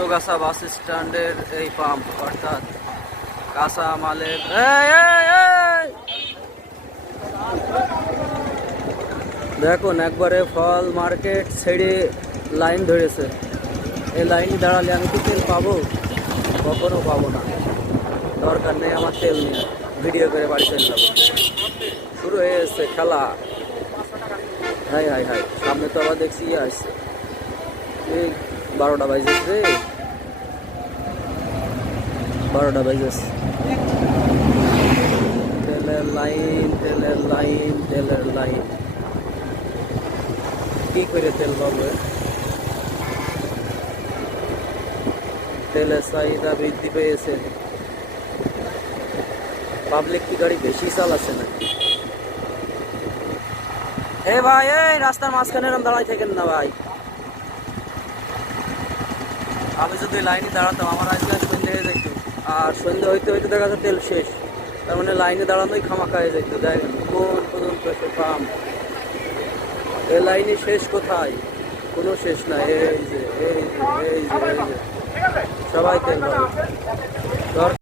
চৌগাছা বাস স্ট্যান্ডের এই পাম্প, অর্থাৎ কাঁচা মালের। দেখুন একবারে ফল মার্কেট ছেড়ে লাইন ধরেছে। এই লাইনে দাঁড়ালে আমি কি তেল পাবো? কখনো পাবো না। দরকার নেই আমার তেল নিয়ে, ভিডিও করে বাড়ি চলে যাবো। শুরু হয়ে এসছে খেলা। হাই হাই হাই, সামনে তো আবার দেখছি আসছে। এই 12টা বাজেছে রে, 12টা বাজেছে। তেলের লাইন, তেলের লাইন, তেলের লাইন। কি করে তেল পাবো? তেলের চাহিদা বৃদ্ধি পেয়েছে। পাবলিক কি গাড়ি বেশি চালাচ্ছে নাকি? এ ভাই, এই রাস্তার মাঝখানে এরকম দাঁড়াই থাকেন না ভাই। আমি যদি লাইনে দাঁড়াতাম আমার আজকে সন্ধ্যে হয়ে যেত, আর সন্ধ্যে হইতে হইতে দেখা যাচ্ছে তেল শেষ। তার মানে লাইনে দাঁড়ানোই খামাখা হয়ে যেত। দেখেন কোন পর্যন্ত সে পাম্প, এ লাইনে শেষ কোথায়? কোনো শেষ নাই। এই যে এই যে এই যে এই যে সবাই তেল পাবে।